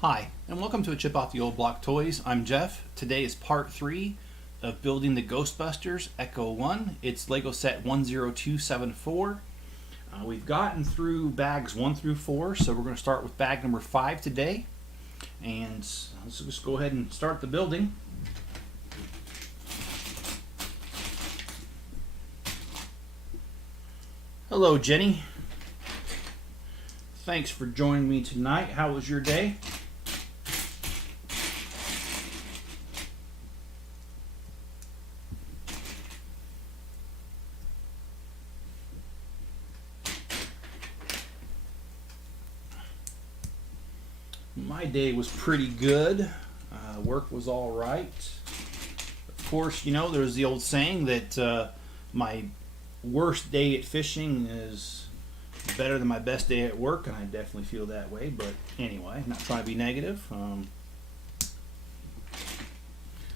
Hi, and welcome to a Chip Off the Old Block Toys. I'm Jeff. Today is part 3 of building the Ghostbusters Ecto 1. It's Lego set 10274. We've gotten through bags 1 through 4, so we're going to start with bag number 5 today. And let's just go ahead and start the building. Hello, Jenny. Thanks for joining me tonight. How was your day? My day was pretty good. Work was all right. Of course, you know, there's the old saying that my worst day at fishing is better than my best day at work, and I definitely feel that way. But anyway, not trying to be negative.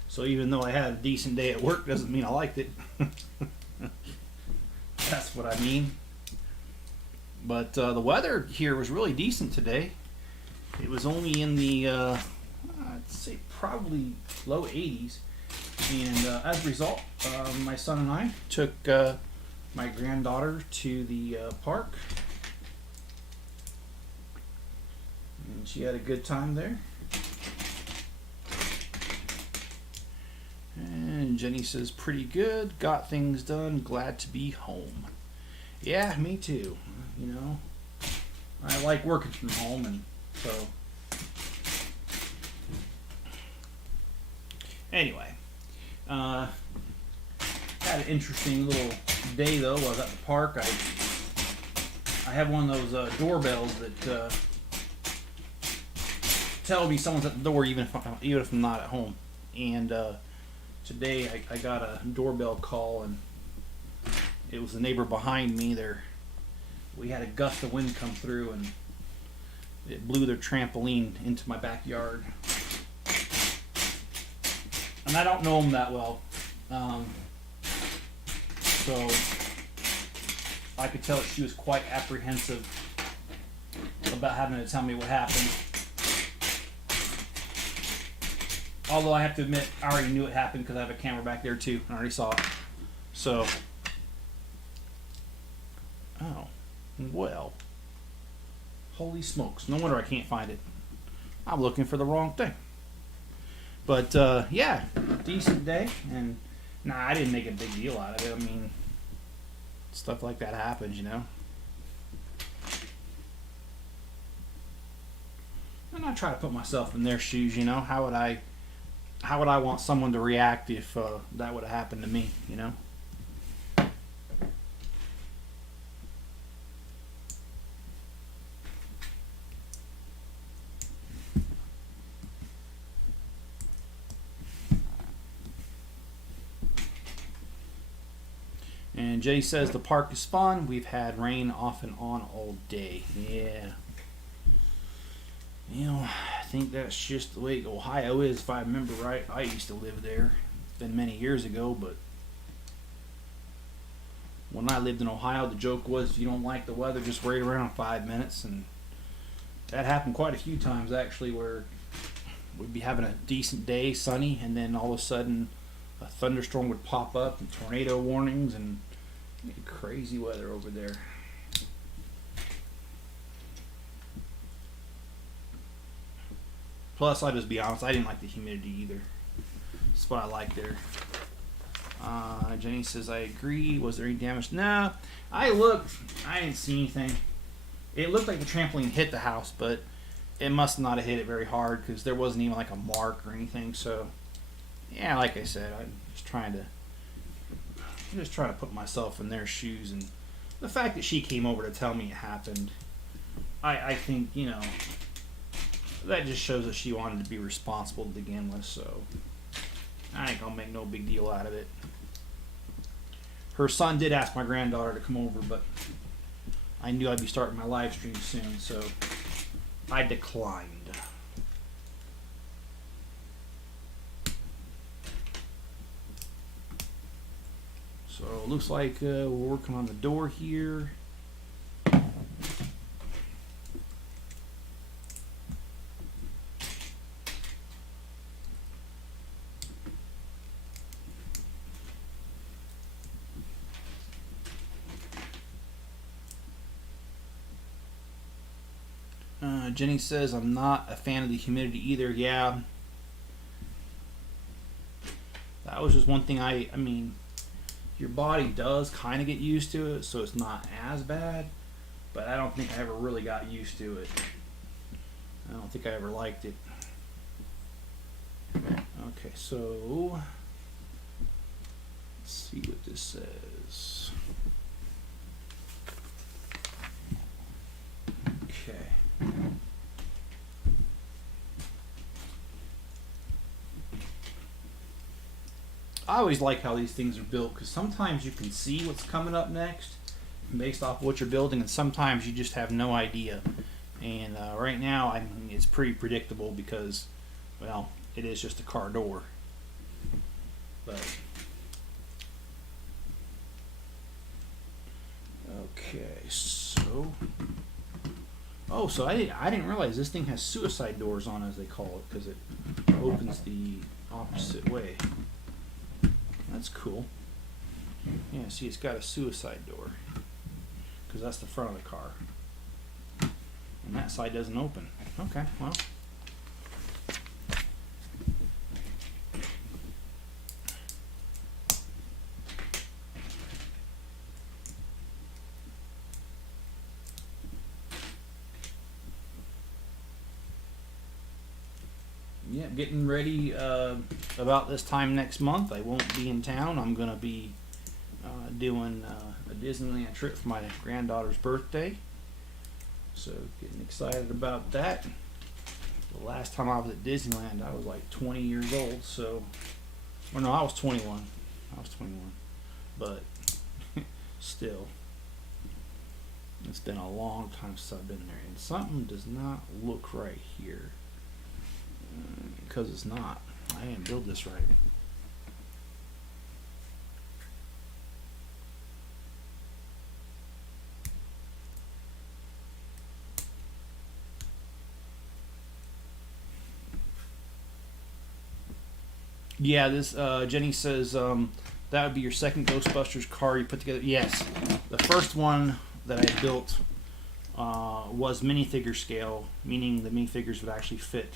So even though I had a decent day at work, doesn't mean I liked it. That's what I mean. But the weather here was really decent today. It was only in the, I'd say probably low 80s. And as a result, my son and I took my granddaughter to the park. And she had a good time there. And Jenny says, pretty good, got things done, glad to be home. Yeah, me too. You know, I like working from home, and so anyway, had an interesting little day though. While I was at the park, I have one of those doorbells that tell me someone's at the door, even if I'm not at home. And today I got a doorbell call, and it was the neighbor behind me. We had a gust of wind come through, and it blew their trampoline into my backyard. And I don't know them that well. So I could tell that she was quite apprehensive about having to tell me what happened. Although I have to admit, I already knew it happened because I have a camera back there too. I already saw it. So, oh, well. Holy smokes. No wonder I can't find it. I'm looking for the wrong thing. But, yeah, decent day. And, nah, I didn't make a big deal out of it. I mean, stuff like that happens, you know. And I try to put myself in their shoes, you know. How would I want someone to react if that would have happened to me, you know? And Jay says the park is fun. We've had rain off and on all day. Yeah. You know, I think that's just the way Ohio is, if I remember right. I used to live there. It's been many years ago, but when I lived in Ohio, the joke was if you don't like the weather, just wait around 5 minutes. And that happened quite a few times, actually, where we'd be having a decent day, sunny, and then all of a sudden a thunderstorm would pop up and tornado warnings and crazy weather over there. Plus, I'll just be honest, I didn't like the humidity either. That's what I like there. Jenny says, I agree. Was there any damage? No. I looked. I didn't see anything. It looked like the trampoline hit the house, but it must not have hit it very hard because there wasn't even like a mark or anything. So, yeah, like I said, I'm just trying to put myself in their shoes. And the fact that she came over to tell me it happened, I think, you know, that just shows that she wanted to be responsible to begin with, so I ain't gonna make no big deal out of it. Her son did ask my granddaughter to come over, but I knew I'd be starting my live stream soon, so I declined. So it looks like we're working on the door here. Jenny says, I'm not a fan of the humidity either. Yeah. That was just one thing I mean, your body does kind of get used to it, so it's not as bad. But I don't think I ever really got used to it. I don't think I ever liked it. Okay, so let's see what this says. Okay. I always like how these things are built because sometimes you can see what's coming up next based off of what you're building, and sometimes you just have no idea. And right now, I mean, it's pretty predictable because, well, it is just a car door. But okay, so so I didn't realize this thing has suicide doors on, as they call it, because it opens the opposite way. That's cool. Yeah, see, it's got a suicide door because that's the front of the car, and that side doesn't open. Okay, well. Yeah, getting ready about this time next month. I won't be in town. I'm going to be doing a Disneyland trip for my granddaughter's birthday. So getting excited about that. The last time I was at Disneyland, I was like 20 years old. So, or no, I was 21. But still, it's been a long time since I've been there. And something does not look right here. Because it's not. I didn't build this right. Yeah, this Jenny says that would be your second Ghostbusters car you put together. Yes, the first one that I built was minifigure scale, meaning the minifigures would actually fit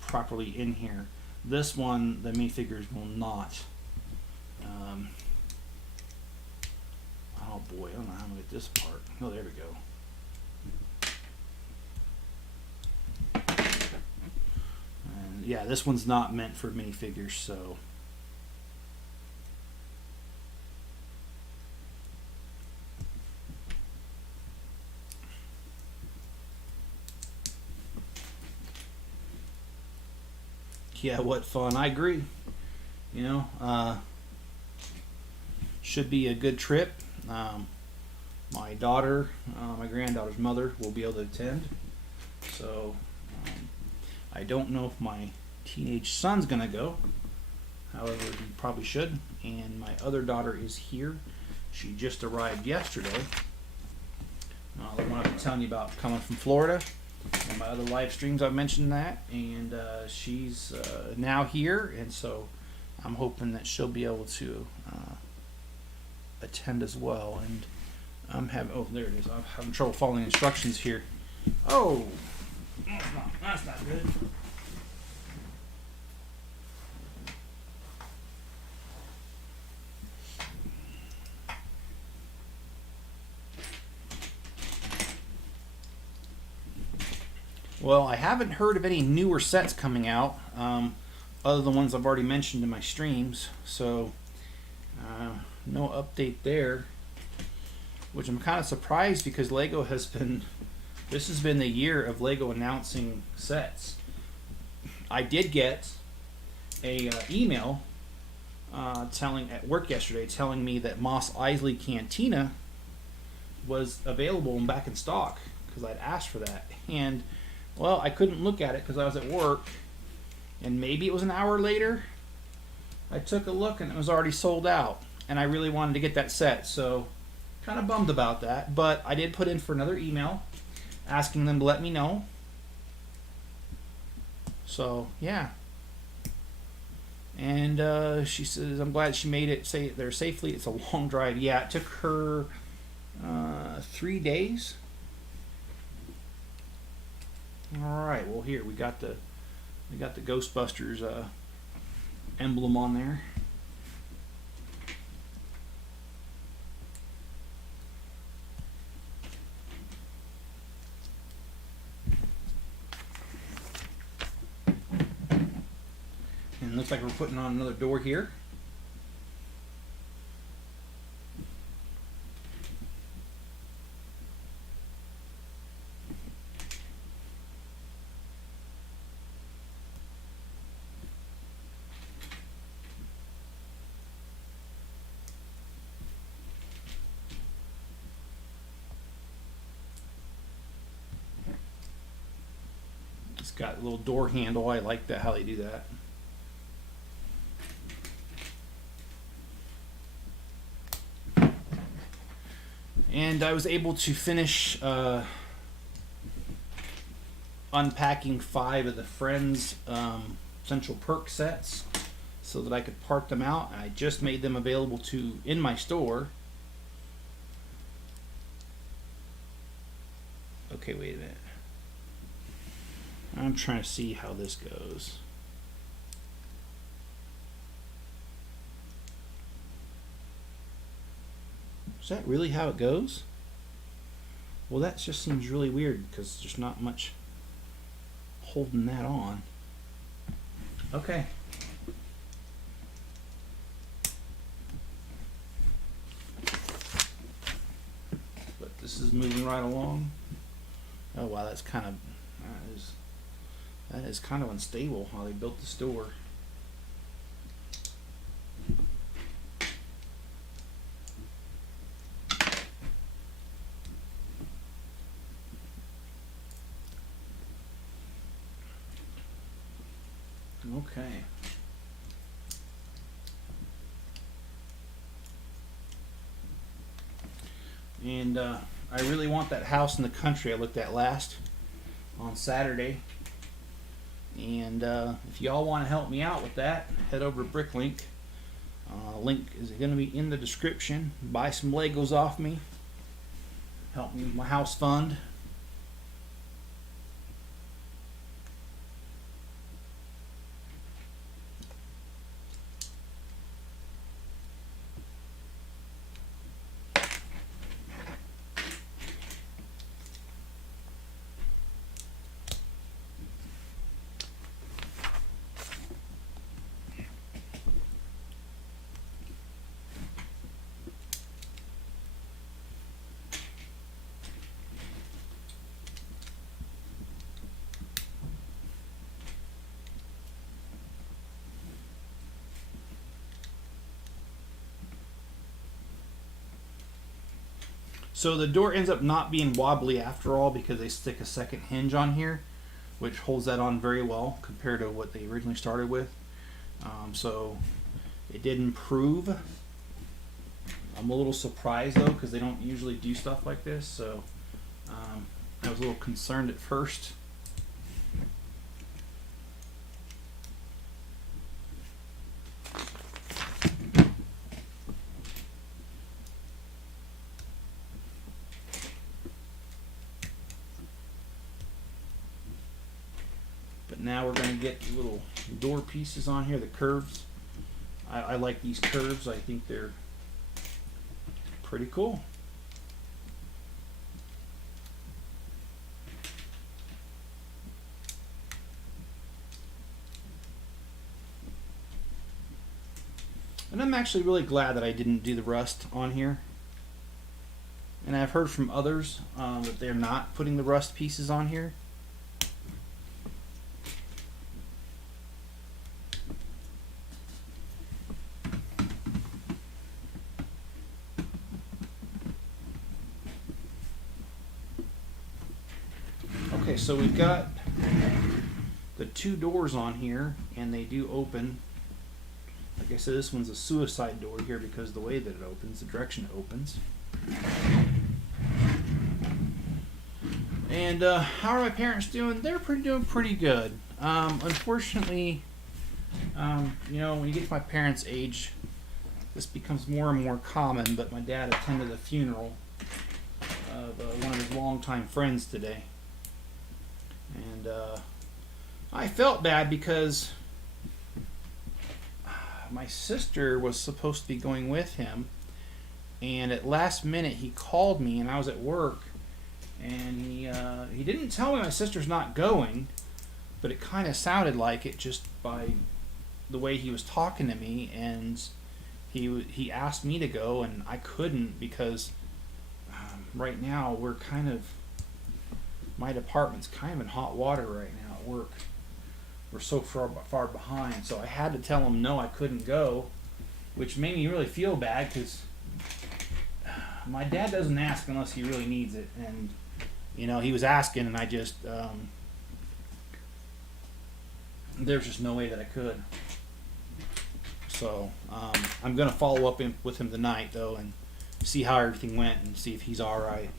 properly in here. This one, the minifigures will not. Oh boy, I don't know how to get this apart. Oh, there we go. And yeah, this one's not meant for minifigures, so. Yeah, what fun. I agree. You know, should be a good trip. My daughter, my granddaughter's mother, will be able to attend. So, I don't know if my teenage son's going to go. However, he probably should. And my other daughter is here. She just arrived yesterday. The one I've been telling you about coming from Florida. In my other live streams, I've mentioned that, and she's now here, and so I'm hoping that she'll be able to attend as well. And I'm having there it is. I'm having trouble following instructions here. Oh, that's not good. Well, I haven't heard of any newer sets coming out, other than ones I've already mentioned in my streams. So, no update there. Which I'm kind of surprised because Lego has been. This has been the year of Lego announcing sets. I did get a email at work yesterday telling me that Mos Eisley Cantina was available and back in stock because I'd asked for that. And well, I couldn't look at it because I was at work, and maybe it was an hour later. I took a look and it was already sold out, and I really wanted to get that set, so kind of bummed about that. But I did put in for another email asking them to let me know. So yeah, and she says I'm glad she made it there safely. It's a long drive. Yeah, it took her 3 days. All right. Well, here we got the Ghostbusters emblem on there. And it looks like we're putting on another door here. It's got a little door handle. I like that, how they do that. And I was able to finish unpacking 5 of the Friends Central Perk sets so that I could part them out. I just made them available in my store. Okay, wait a minute. I'm trying to see how this goes. Is that really how it goes? Well, that just seems really weird because there's not much holding that on. Okay. But this is moving right along. Oh wow, that is kind of unstable how they built this door. Okay. And I really want that house in the country I looked at last on Saturday. And if y'all want to help me out with that, head over to Bricklink. Link is going to be in the description. Buy some Legos off me. Help me with my house fund. So the door ends up not being wobbly after all because they stick a second hinge on here, which holds that on very well compared to what they originally started with. So it did improve. I'm a little surprised though because they don't usually do stuff like this. So I was a little concerned at first. Now we're going to get the little door pieces on here, the curves. I like these curves. I think they're pretty cool. And I'm actually really glad that I didn't do the rust on here. And I've heard from others that they're not putting the rust pieces on here. Okay, so we've got the 2 doors on here, and they do open. Like I said, this one's a suicide door here because the way that it opens, the direction it opens. And how are my parents doing? They're doing pretty good. Unfortunately, you know, when you get to my parents' age, this becomes more and more common. But my dad attended a funeral of one of his longtime friends today. And And I felt bad because my sister was supposed to be going with him, and at last minute he called me, and I was at work, and he didn't tell me my sister's not going, but it kind of sounded like it just by the way he was talking to me, and he asked me to go, and I couldn't because right now my department's kind of in hot water right now at work. We're so far behind, so I had to tell him no, I couldn't go, which made me really feel bad because my dad doesn't ask unless he really needs it, and he was asking, and I just there's just no way that I could. So I'm gonna follow up with him tonight though and see how everything went and see if he's all right.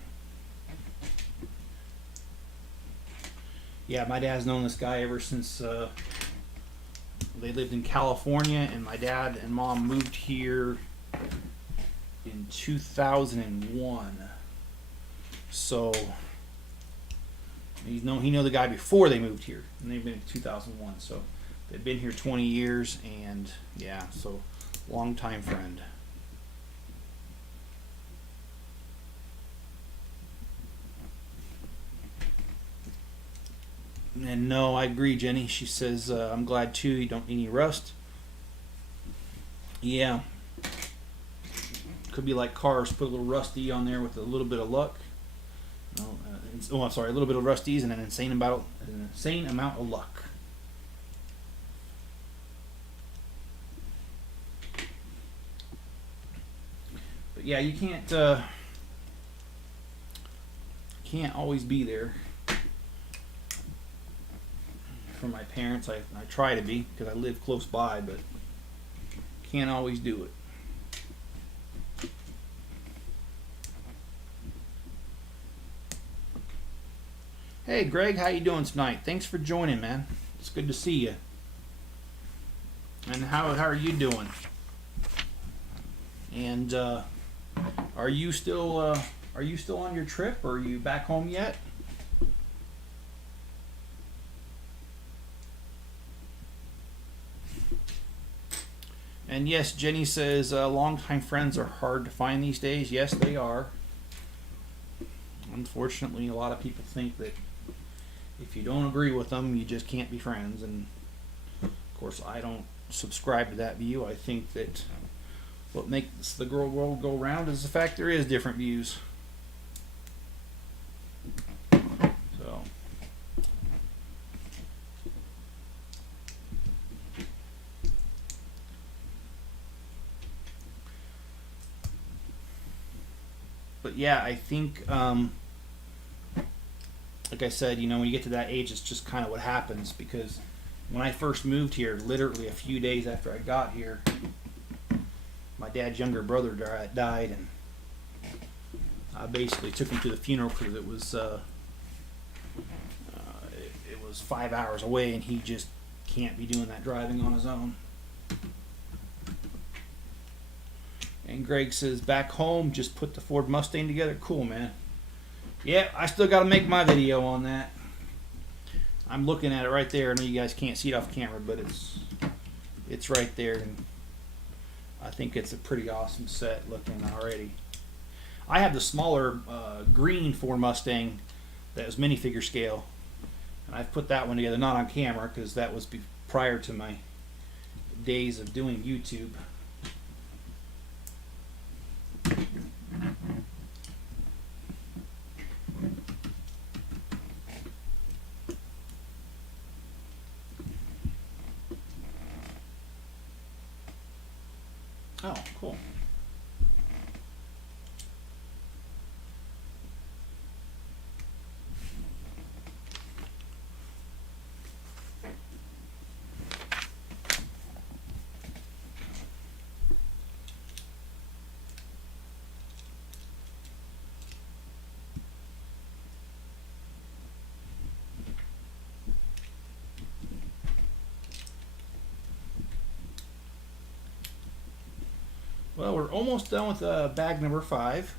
Yeah, my dad's known this guy ever since they lived in California, and my dad and mom moved here in 2001. So he knew the guy before they moved here, and they've been in 2001. So they've been here 20 years, and yeah, so long time friend. And no, I agree, Jenny. She says, I'm glad too, you don't need any rust. Yeah. Could be like cars, put a little rusty on there with a little bit of luck. No, I'm sorry, a little bit of rusties and an insane amount of luck. But yeah, you can't always be there for my parents. I try to be because I live close by, but can't always do it. Hey Greg, how you doing tonight? Thanks for joining, man. It's good to see you. And how are you doing? And are you still on your trip, or are you back home yet? And yes, Jenny says longtime friends are hard to find these days. Yes, they are. Unfortunately, a lot of people think that if you don't agree with them, you just can't be friends. And of course, I don't subscribe to that view. I think that what makes the world go round is the fact there is different views. So. But yeah, I think, like I said, when you get to that age, it's just kind of what happens. Because when I first moved here, literally a few days after I got here, my dad's younger brother died, and I basically took him to the funeral because it was 5 hours away, and he just can't be doing that driving on his own. And Greg says, back home, just put the Ford Mustang together. Cool, man. Yeah, I still got to make my video on that. I'm looking at it right there. I know you guys can't see it off camera, but it's right there. And I think it's a pretty awesome set looking already. I have the smaller green Ford Mustang that was minifigure scale. And I've put that one together, not on camera, because that was prior to my days of doing YouTube. Oh, cool. Well, we're almost done with bag number 5.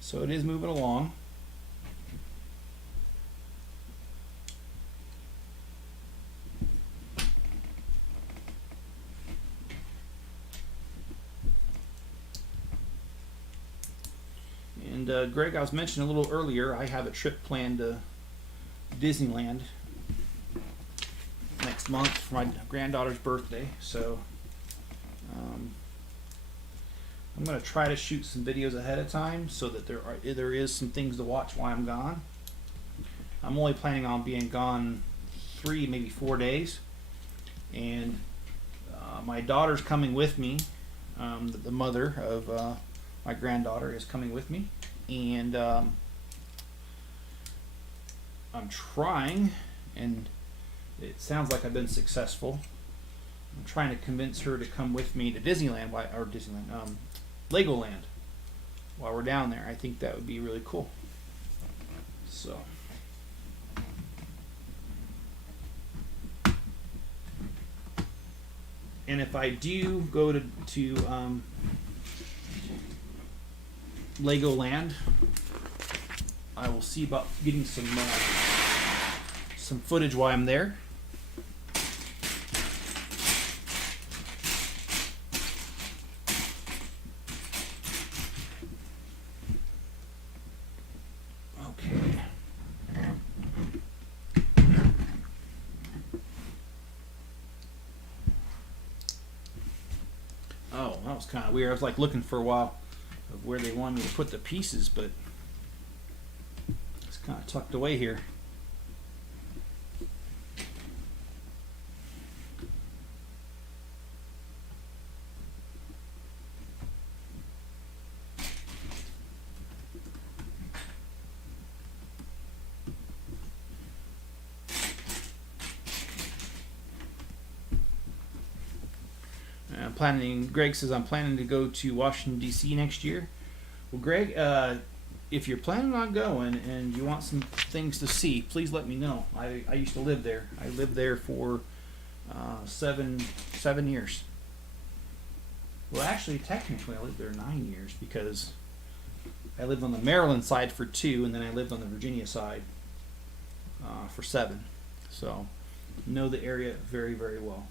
So it is moving along. And Greg, I was mentioning a little earlier, I have a trip planned to Disneyland next month for my granddaughter's birthday. So I'm going to try to shoot some videos ahead of time so that there is some things to watch while I'm gone. I'm only planning on being gone 3, maybe 4 days, and my daughter's coming with me. The mother of my granddaughter is coming with me, and I'm trying, and it sounds like I've been successful. I'm trying to convince her to come with me to Disneyland, Legoland, while we're down there. I think that would be really cool. So. And if I do go to Legoland, I will see about getting some footage while I'm there. Oh, that was kind of weird. I was like looking for a while of where they wanted me to put the pieces, but it's kind of tucked away here. Greg says I'm planning to go to Washington D.C. next year. Well, Greg, if you're planning on going and you want some things to see, please let me know. I used to live there. I lived there for 7 years. Well, actually, technically, I lived there 9 years because I lived on the Maryland side for 2, and then I lived on the Virginia side for 7. So, know the area very, very well.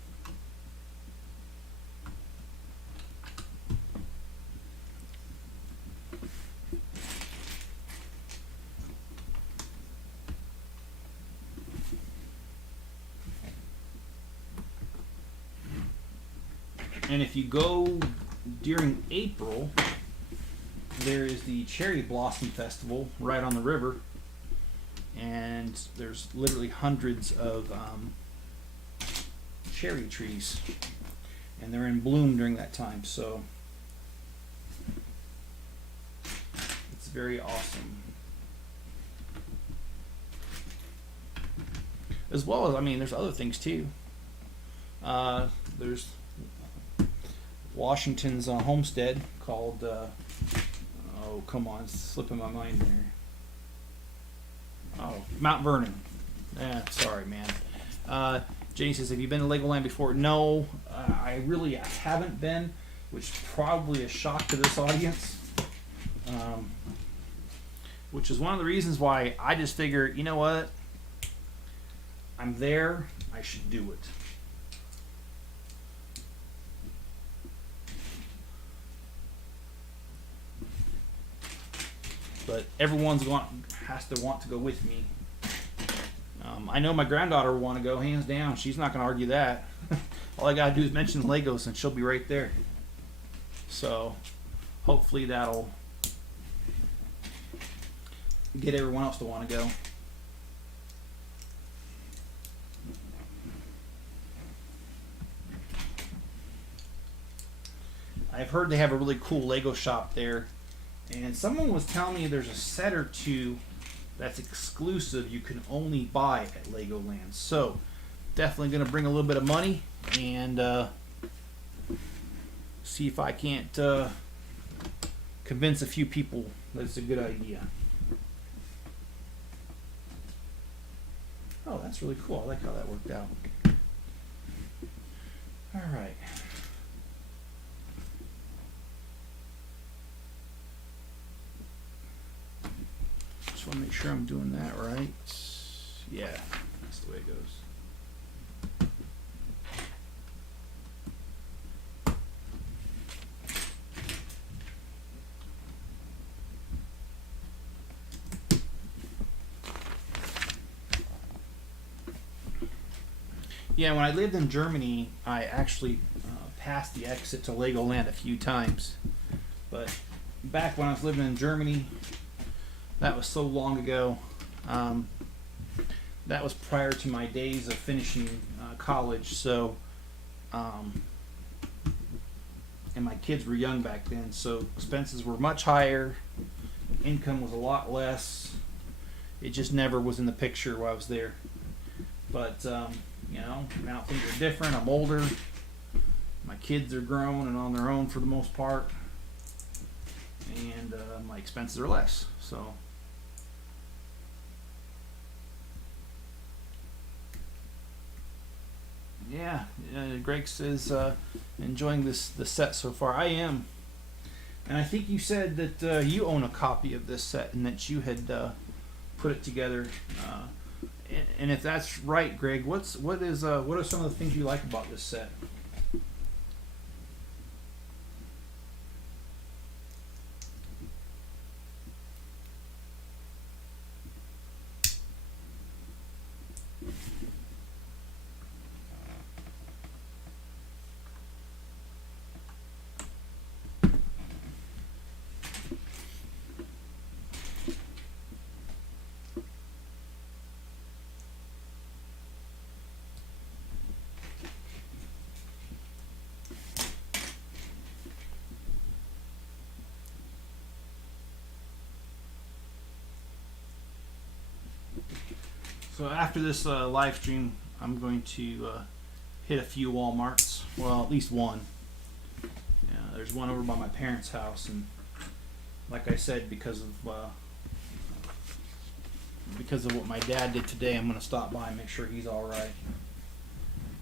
And if you go during April, there is the Cherry Blossom Festival right on the river, and there's literally hundreds of cherry trees, and they're in bloom during that time, so it's very awesome. As well as, I mean, there's other things too. There's Washington's homestead called, oh, come on, it's slipping my mind there. Oh, Mount Vernon. Sorry, man. Jenny says, have you been to Legoland before? No, I really haven't been, which is probably a shock to this audience. Which is one of the reasons why I just figure, you know what? I'm there, I should do it. But everyone's has to want to go with me. I know my granddaughter will want to go, hands down. She's not going to argue that. All I got to do is mention Legos and she'll be right there. So hopefully that'll get everyone else to want to go. I've heard they have a really cool Lego shop there. And someone was telling me there's a set or 2 that's exclusive you can only buy at Legoland. So definitely going to bring a little bit of money and see if I can't convince a few people that it's a good idea. Oh, that's really cool. I like how that worked out. All right. Just want to make sure I'm doing that right. Yeah, that's the way it goes. Yeah, when I lived in Germany, I actually passed the exit to Legoland a few times. But back when I was living in Germany, that was so long ago. Um, that was prior to my days of finishing college. So, um, and my kids were young back then, so expenses were much higher. Income was a lot less. It just never was in the picture while I was there. But now things are different. I'm older. My kids are grown and on their own for the most part, and my expenses are less. So. Yeah, Greg says enjoying the set so far. I am, and I think you said that you own a copy of this set and that you had put it together. And if that's right, Greg, what are some of the things you like about this set? So after this live stream, I'm going to hit a few Walmarts. Well, at least one. Yeah, there's one over by my parents' house, and like I said, because of what my dad did today, I'm going to stop by and make sure he's all right.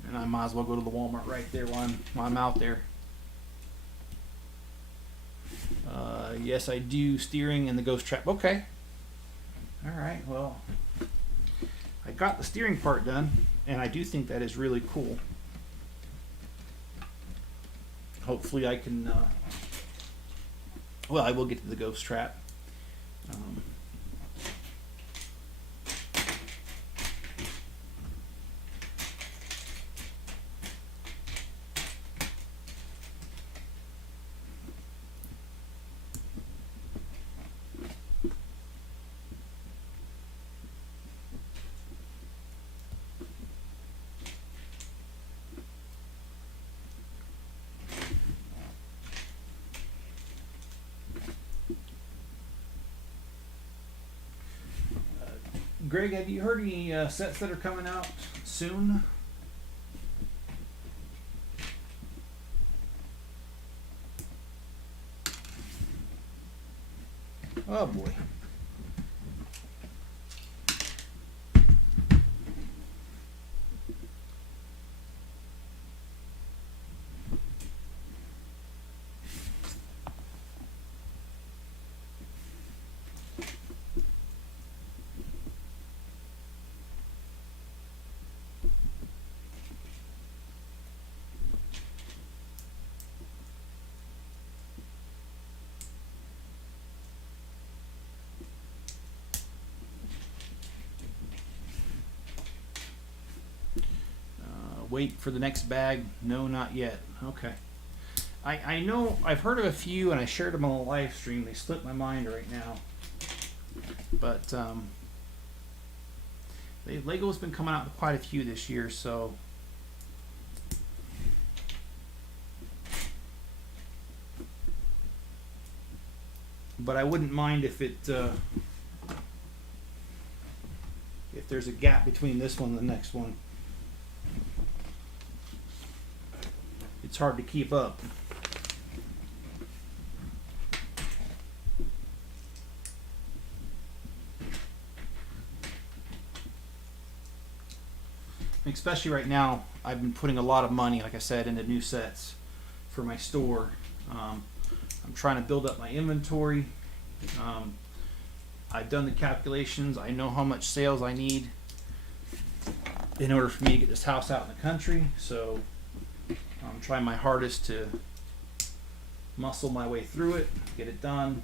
And I might as well go to the Walmart right there while I'm out there. Yes, I do steering and the ghost trap. Okay. All right. Well, I got the steering part done, and I do think that is really cool. Hopefully I can, I will get to the ghost trap. Um, Greg, have you heard any sets that are coming out soon? Oh boy. Wait for the next bag. No, not yet. Okay. I know I've heard of a few and I shared them on the live stream. They slipped my mind right now. But Lego's been coming out with quite a few this year, so but I wouldn't mind if there's a gap between this one and the next one. It's hard to keep up. Especially right now, I've been putting a lot of money, like I said, into new sets for my store. I'm trying to build up my inventory. I've done the calculations. I know how much sales I need in order for me to get this house out in the country. So I'm trying my hardest to muscle my way through it, get it done.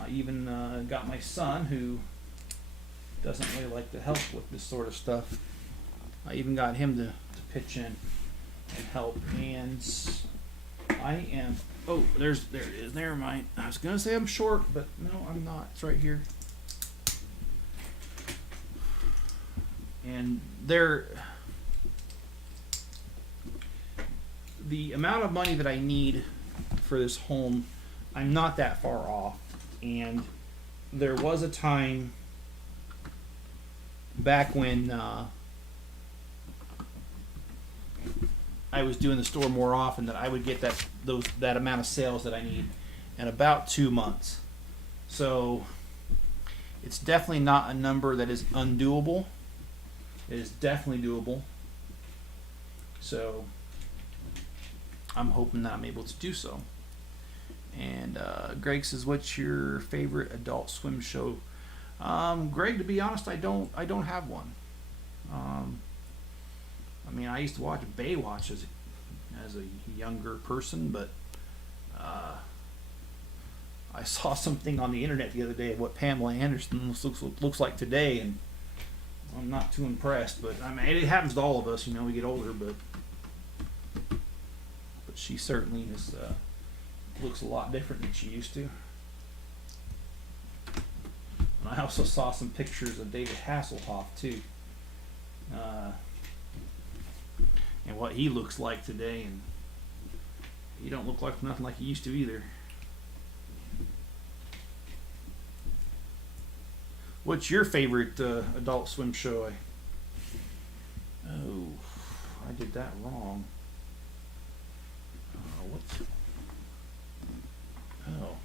I even got my son, who doesn't really like to help with this sort of stuff. I even got him to pitch in and help. And I am. Oh, there it is. Never mind. I was gonna say I'm short, but no, I'm not. It's right here. And the amount of money that I need for this home, I'm not that far off. And there was a time back when I was doing the store more often that I would get that amount of sales that I need in about 2 months. So it's definitely not a number that is undoable. It is definitely doable. So I'm hoping that I'm able to do so. And Greg says, "What's your favorite Adult Swim show?" Greg, to be honest, I don't have one. I mean, I used to watch Baywatch as a younger person, but I saw something on the internet the other day of what Pamela Anderson looks like today, and I'm not too impressed. But I mean, it happens to all of us, we get older. But she certainly looks a lot different than she used to. And I also saw some pictures of David Hasselhoff too, and what he looks like today, and he don't look like nothing like he used to either. What's your favorite Adult Swim show? Oh, I did that wrong. What? Oh.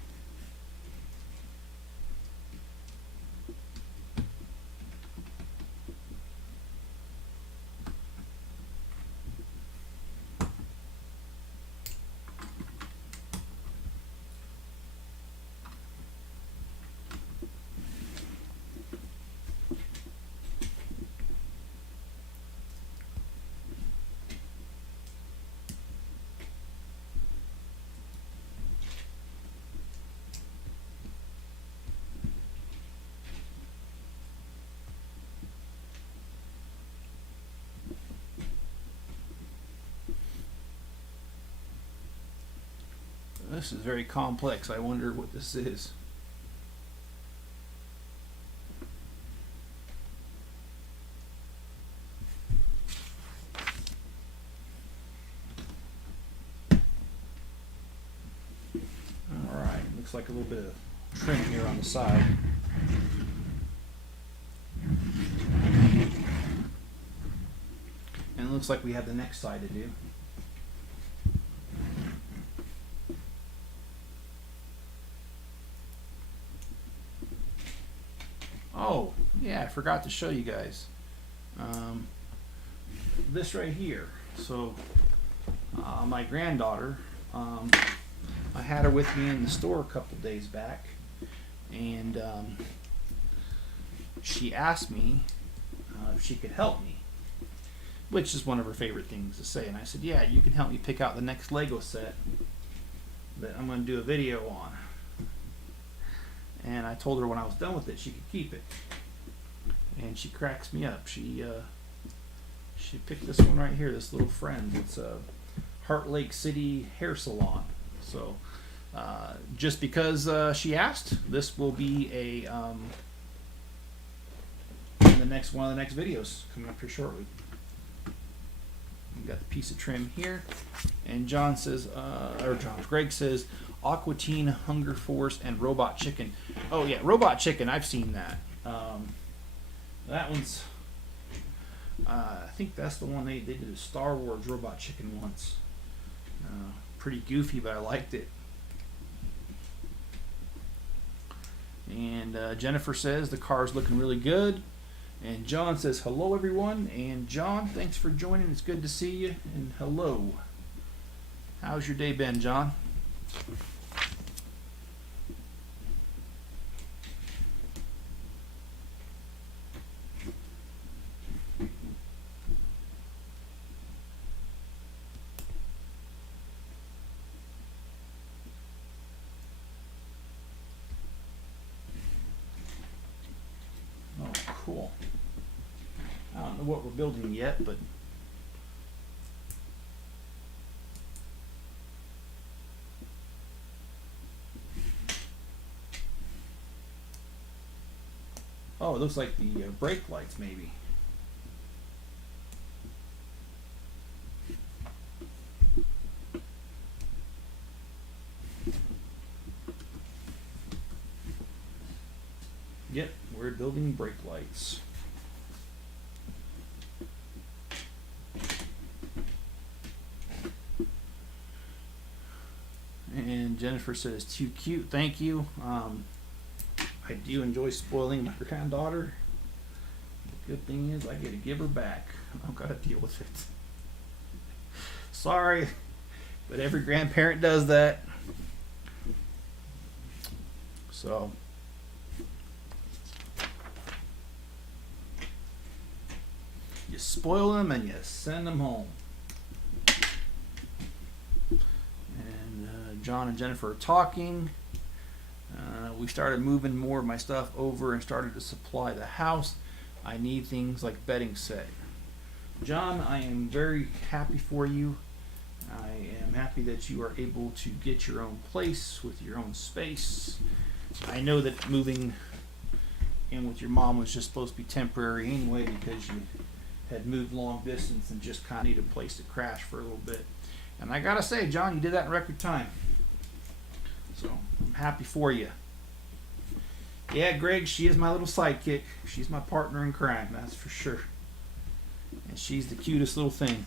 This is very complex. I wonder what this is. Alright, looks like a little bit of trim here on the side. And it looks like we have the next side to do. Oh, yeah, I forgot to show you guys this right here. So my granddaughter, I had her with me in the store a couple days back, and she asked me if she could help me, which is one of her favorite things to say. And I said, yeah, you can help me pick out the next Lego set that I'm going to do a video on. And I told her when I was done with it, she could keep it. And she cracks me up. She picked this one right here, this little friend. It's a Heart Lake City hair salon. So just because she asked, this will be in the next one of the next videos coming up here shortly. We got the piece of trim here, and Greg says, Aqua Teen, Hunger Force, and Robot Chicken. Oh yeah, Robot Chicken. I've seen that. That one's. I think that's the one they did a Star Wars Robot Chicken once. Pretty goofy, but I liked it. And Jennifer says the car's looking really good. And John says hello everyone. And John, thanks for joining. It's good to see you. And hello. How's your day been, John? know what we're building yet, but oh, it looks like the brake lights maybe. Yep, we're building brake lights. And Jennifer says, too cute, thank you. I do enjoy spoiling my granddaughter. The good thing is I get to give her back. I've got to deal with it. Sorry, but every grandparent does that. So you spoil them and you send them home. And John and Jennifer are talking. We started moving more of my stuff over and started to supply the house. I need things like bedding set. John, I am very happy for you. I am happy that you are able to get your own place with your own space. I know that moving in with your mom was just supposed to be temporary anyway because you had moved long distance and just kind of needed a place to crash for a little bit. And I gotta say, John, you did that in record time. So I'm happy for you. Yeah, Greg, she is my little sidekick. She's my partner in crime, that's for sure. And she's the cutest little thing.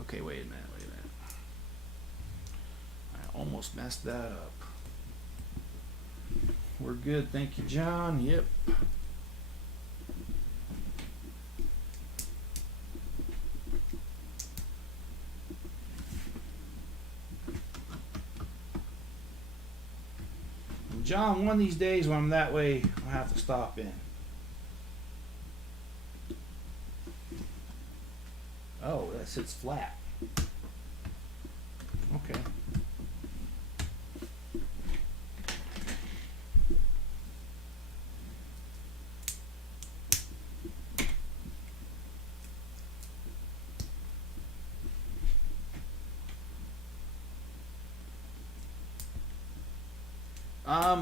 Okay, wait a minute. I almost messed that up. We're good, thank you, John. Yep. And John, one of these days when I'm that way, I'll have to stop in. Oh, that sits flat. Okay.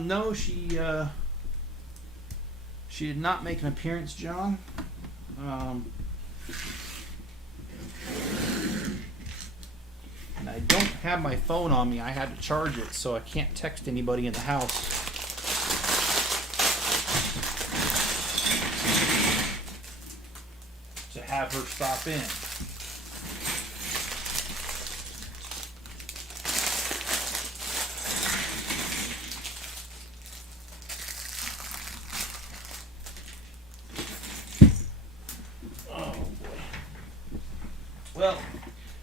No, she did not make an appearance, John. And I don't have my phone on me. I had to charge it, so I can't text anybody in the house. To have her stop in. Well,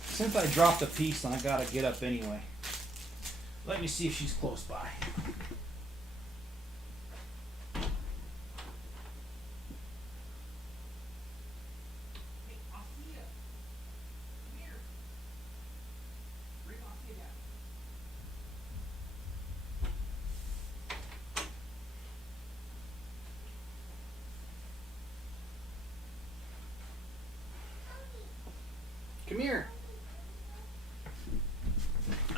since I dropped a piece and I gotta get up anyway, let me see if she's close by. Come here.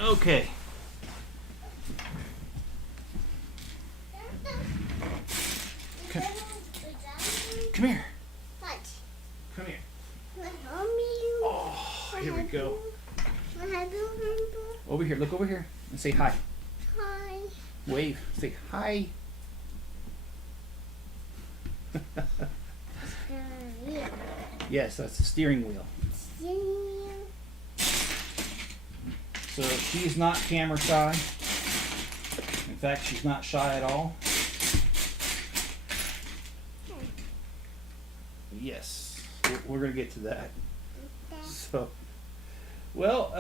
Okay. Come here. What? Come here. Mommy. Oh, here we go. What have you remember? Over here. Look over here and say hi. Hi. Wave. Say hi. Yeah. Yes, that's the steering wheel. Yeah. So she's not camera shy. In fact, she's not shy at all. Yes, we're going to get to that. So, well,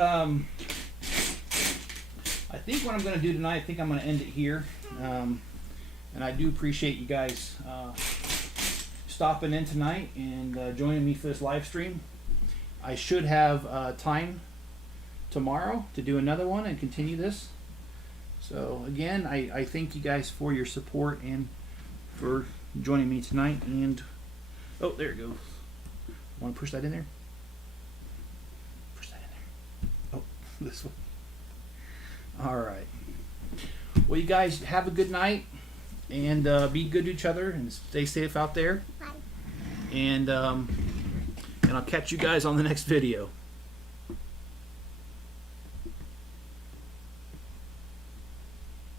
I think what I'm going to do tonight, I think I'm going to end it here. And I do appreciate you guys stopping in tonight and joining me for this live stream. I should have time tomorrow to do another one and continue this. So again, I thank you guys for your support and for joining me tonight. And oh, there it goes. Want to push that in there? Push that in there. Oh, this one. All right. Well, you guys have a good night and be good to each other and stay safe out there. Bye. And I'll catch you guys on the next video.